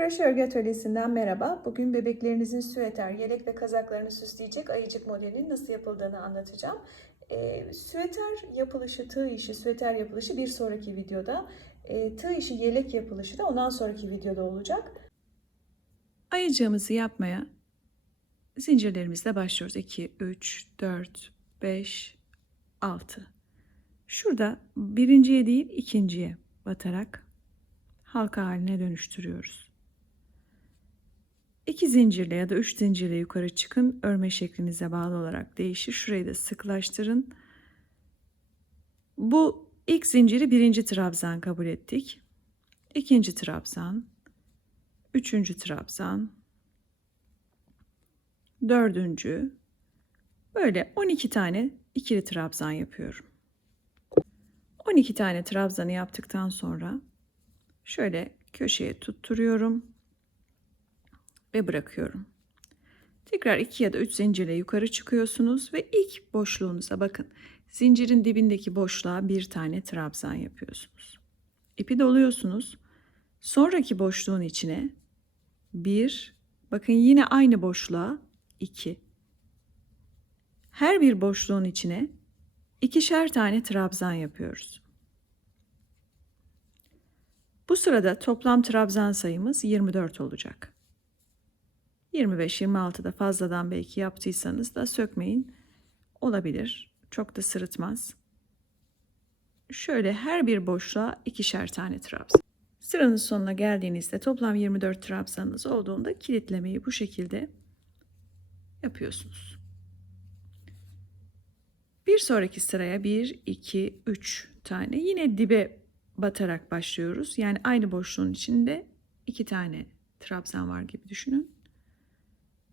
Kroşe Örgü Atölyesi'nden merhaba. Bugün bebeklerinizin süeter, yelek ve kazaklarını süsleyecek ayıcık modelinin nasıl yapıldığını anlatacağım. Ee, süeter yapılışı, tığ işi, süeter yapılışı bir sonraki videoda. Ee, tığ işi, yelek yapılışı da ondan sonraki videoda olacak. Ayıcığımızı yapmaya zincirlerimizle başlıyoruz. 2, 3, 4, 5, 6. Şurada birinciye değil ikinciye batarak halka haline dönüştürüyoruz. İki zincirle ya da üç zincirle yukarı çıkın. Örme şeklinize bağlı olarak değişir. Şurayı da sıklaştırın. Bu ilk zinciri birinci trabzan kabul ettik. İkinci trabzan, üçüncü trabzan, dördüncü, böyle 12 tane ikili trabzan yapıyorum. 12 tane trabzanı yaptıktan sonra şöyle köşeye tutturuyorum ve bırakıyorum. Tekrar 2 ya da 3 zincirle yukarı çıkıyorsunuz ve ilk boşluğunuza bakın. Zincirin dibindeki boşluğa bir tane trabzan yapıyorsunuz. İpi doluyorsunuz. Sonraki boşluğun içine bir, bakın yine aynı boşluğa iki. Her bir boşluğun içine ikişer tane trabzan yapıyoruz. Bu sırada toplam trabzan sayımız 24 olacak. 25-26'da fazladan belki yaptıysanız da sökmeyin. Olabilir. Çok da sırıtmaz. Şöyle her bir boşluğa ikişer tane trabzan. Sıranın sonuna geldiğinizde toplam 24 trabzanınız olduğunda kilitlemeyi bu şekilde yapıyorsunuz. Bir sonraki sıraya 1, 2, 3 tane yine dibe batarak başlıyoruz. Yani aynı boşluğun içinde iki tane trabzan var gibi düşünün.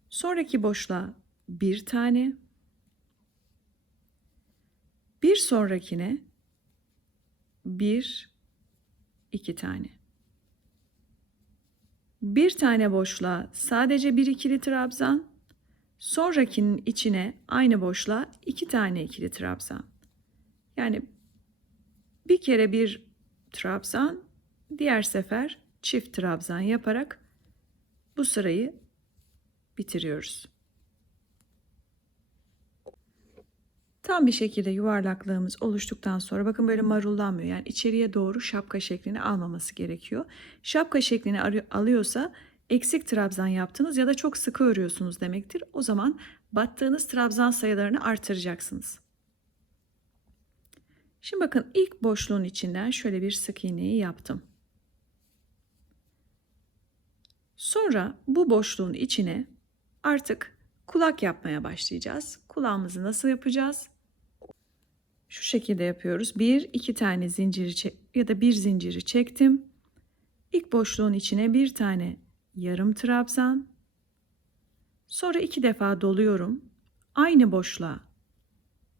Sonraki boşluğa bir tane. Bir sonrakine bir, iki tane. Bir tane boşluğa sadece bir ikili trabzan. Sonrakinin içine aynı boşluğa iki tane ikili trabzan. Yani bir kere bir trabzan, diğer sefer çift trabzan yaparak bu sırayı bitiriyoruz. Tam bir şekilde yuvarlaklığımız oluştuktan sonra bakın böyle marullanmıyor. Yani içeriye doğru şapka şeklini almaması gerekiyor. Şapka şeklini alıyorsa eksik trabzan yaptınız ya da çok sıkı örüyorsunuz demektir. O zaman battığınız trabzan sayılarını artıracaksınız. Şimdi bakın ilk boşluğun içinden şöyle bir sık iğneyi yaptım. Sonra bu boşluğun içine artık kulak yapmaya başlayacağız. Kulağımızı nasıl yapacağız? Şu şekilde yapıyoruz. Bir, iki tane zinciri ya da bir zinciri çektim. İlk boşluğun içine bir tane yarım trabzan. Sonra iki defa doluyorum. Aynı boşluğa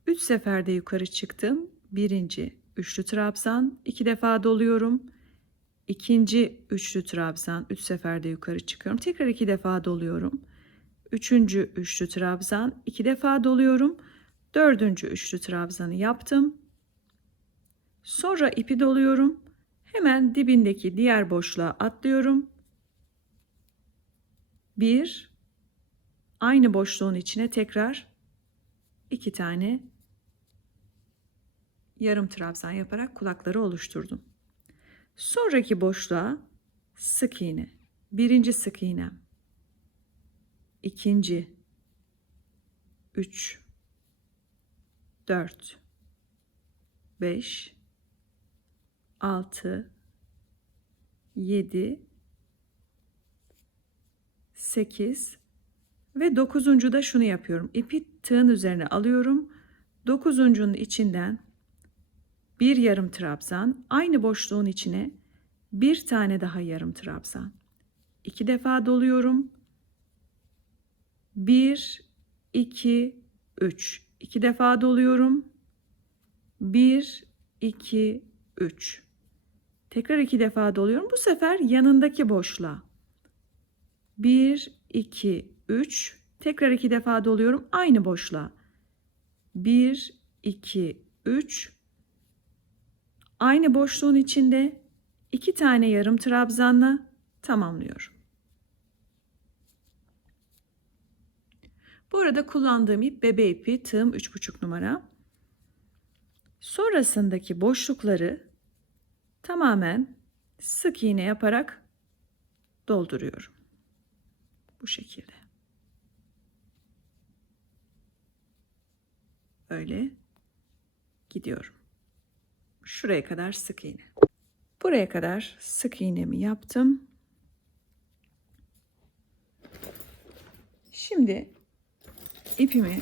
üç seferde yukarı çıktım. Birinci üçlü trabzan, iki defa doluyorum. İkinci üçlü trabzan, üç seferde yukarı çıkıyorum. Tekrar iki defa doluyorum. Üçüncü üçlü trabzan, iki defa doluyorum. Dördüncü üçlü trabzanı yaptım. Sonra ipi doluyorum. Hemen dibindeki diğer boşluğa atlıyorum. Bir, aynı boşluğun içine tekrar iki tane yarım trabzan yaparak kulakları oluşturdum. Sonraki boşluğa sık iğne. Birinci sık iğnem. İkinci, üç, dört, beş, altı, yedi, sekiz ve dokuzuncu da şunu yapıyorum. İpi tığın üzerine alıyorum. Dokuzuncunun içinden bir yarım trabzan, aynı boşluğun içine bir tane daha yarım trabzan. İki defa doluyorum. Bir, iki, üç. İki defa doluyorum. Bir, iki, üç. Tekrar iki defa doluyorum. Bu sefer yanındaki boşluğa. Bir, iki, üç. Tekrar iki defa doluyorum. Aynı boşluğa. Bir, iki, üç. Aynı boşluğun içinde iki tane yarım trabzanla tamamlıyorum. Bu arada kullandığım ip bebe ipi tığım 3,5 numara. Sonrasındaki boşlukları tamamen sık iğne yaparak dolduruyorum. Bu şekilde. Böyle gidiyorum. Şuraya kadar sık iğne. Buraya kadar sık iğnemi yaptım. Şimdi ipimi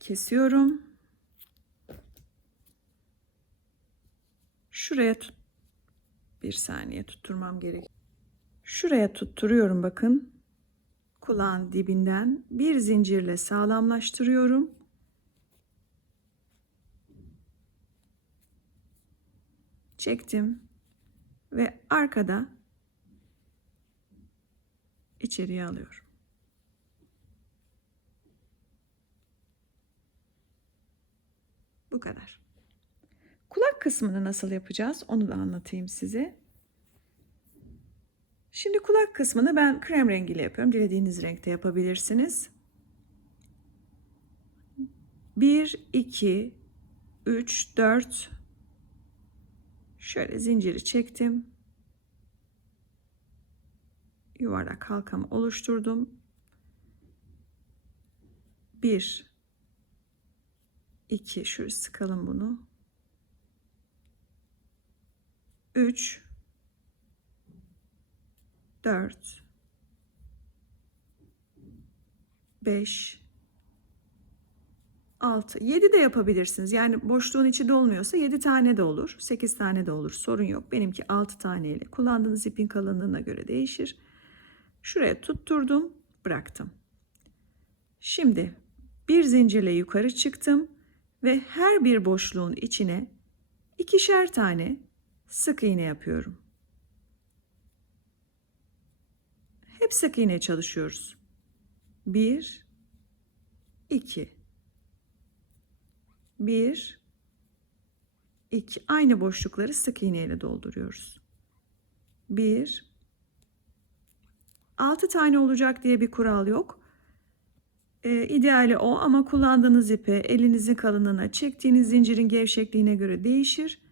kesiyorum. Şuraya tut. Bir saniye tutturmam gerek. Şuraya tutturuyorum bakın. Kulağın dibinden bir zincirle sağlamlaştırıyorum. Çektim ve arkada içeriye alıyorum. Bu kadar. Kulak kısmını nasıl yapacağız onu da anlatayım size. Şimdi kulak kısmını ben krem rengiyle yapıyorum. Dilediğiniz renkte yapabilirsiniz. 1, 2, 3, 4 şöyle zinciri çektim. Yuvarlak halkamı oluşturdum. 1 2 şöyle sıkalım bunu. 3 4 5 6 7 de yapabilirsiniz. Yani boşluğun içi dolmuyorsa 7 tane de olur. 8 tane de olur. Sorun yok. Benimki 6 taneyle. Kullandığınız ipin kalınlığına göre değişir. Şuraya tutturdum, bıraktım. Şimdi bir zincirle yukarı çıktım ve her bir boşluğun içine ikişer tane sık iğne yapıyorum. Hep sık iğne çalışıyoruz. 1 2 1 2 aynı boşlukları sık iğne ile dolduruyoruz. 1 6 tane olacak diye bir kural yok. Ee, ideali o ama kullandığınız ipe elinizin kalınlığına çektiğiniz zincirin gevşekliğine göre değişir.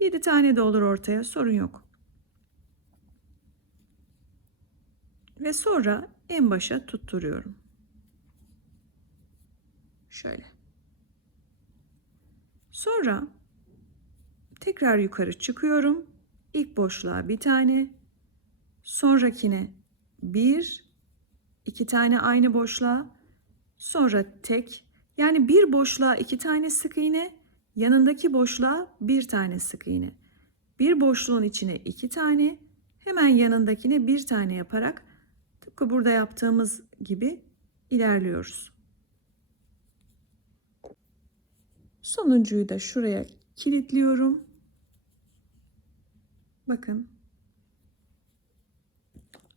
7 tane de olur ortaya sorun yok. Ve sonra en başa tutturuyorum. Şöyle. Sonra tekrar yukarı çıkıyorum. İlk boşluğa bir tane, sonrakine bir, iki tane aynı boşluğa, sonra tek. Yani bir boşluğa iki tane sık iğne, yanındaki boşluğa bir tane sık iğne. Bir boşluğun içine iki tane, hemen yanındakine bir tane yaparak tıpkı burada yaptığımız gibi ilerliyoruz. Sonuncuyu da şuraya kilitliyorum. Bakın.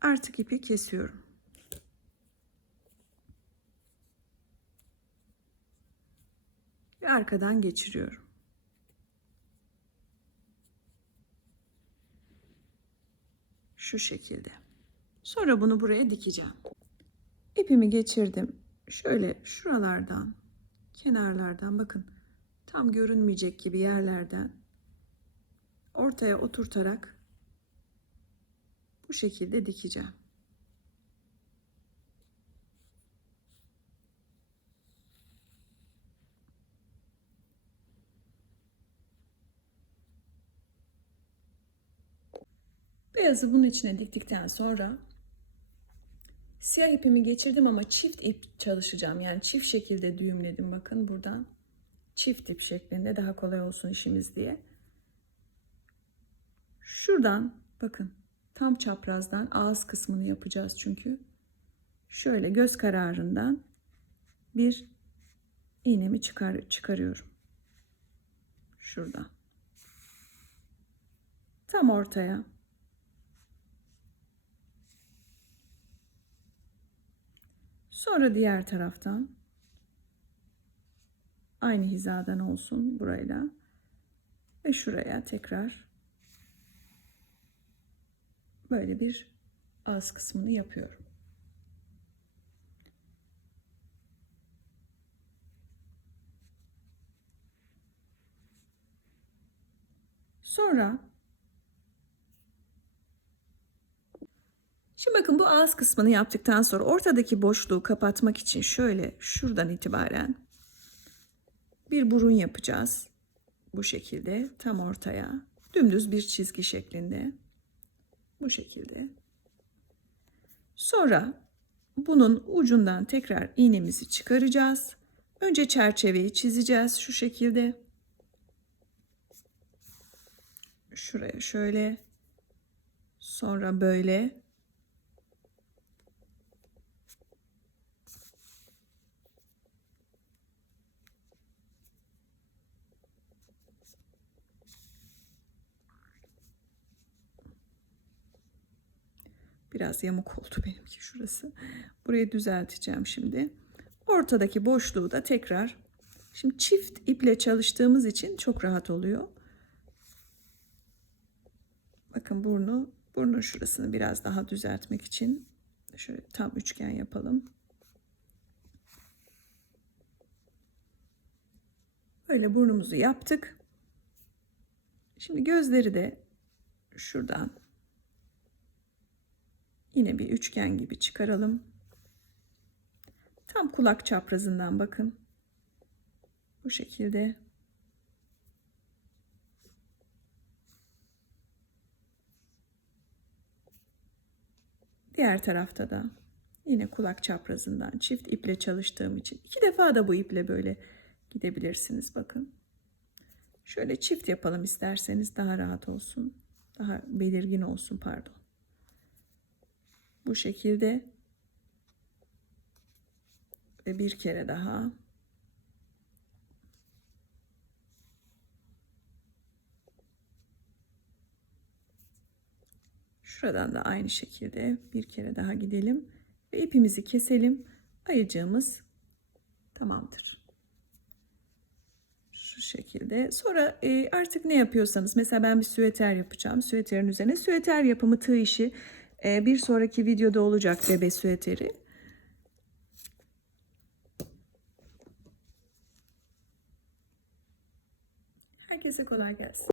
Artık ipi kesiyorum. Ve arkadan geçiriyorum. Şu şekilde. Sonra bunu buraya dikeceğim. İpimi geçirdim. Şöyle şuralardan, kenarlardan bakın tam görünmeyecek gibi yerlerden ortaya oturtarak bu şekilde dikeceğim. Beyazı bunun içine diktikten sonra siyah ipimi geçirdim ama çift ip çalışacağım. Yani çift şekilde düğümledim bakın buradan. Çift ip şeklinde daha kolay olsun işimiz diye. Şuradan bakın tam çaprazdan ağız kısmını yapacağız çünkü. Şöyle göz kararından bir iğnemi çıkar, çıkarıyorum. Şuradan. Tam ortaya. Sonra diğer taraftan aynı hizadan olsun burayla ve şuraya tekrar böyle bir ağız kısmını yapıyorum. Sonra Şimdi bakın bu ağız kısmını yaptıktan sonra ortadaki boşluğu kapatmak için şöyle şuradan itibaren bir burun yapacağız. Bu şekilde tam ortaya dümdüz bir çizgi şeklinde. Bu şekilde. Sonra bunun ucundan tekrar iğnemizi çıkaracağız. Önce çerçeveyi çizeceğiz şu şekilde. Şuraya şöyle. Sonra böyle. Biraz yamuk oldu benimki şurası. Burayı düzelteceğim şimdi. Ortadaki boşluğu da tekrar şimdi çift iple çalıştığımız için çok rahat oluyor. Bakın burnu, burnun şurasını biraz daha düzeltmek için şöyle tam üçgen yapalım. Böyle burnumuzu yaptık. Şimdi gözleri de şuradan yine bir üçgen gibi çıkaralım. Tam kulak çaprazından bakın. Bu şekilde. Diğer tarafta da yine kulak çaprazından çift iple çalıştığım için iki defa da bu iple böyle gidebilirsiniz bakın. Şöyle çift yapalım isterseniz daha rahat olsun. Daha belirgin olsun pardon. Bu şekilde ve bir kere daha Şuradan da aynı şekilde bir kere daha gidelim ve ipimizi keselim. Ayıcığımız tamamdır. Şu şekilde. Sonra e, artık ne yapıyorsanız mesela ben bir süveter yapacağım. Süveterin üzerine süveter yapımı tığ işi e, bir sonraki videoda olacak bebe süveteri. Herkese kolay gelsin.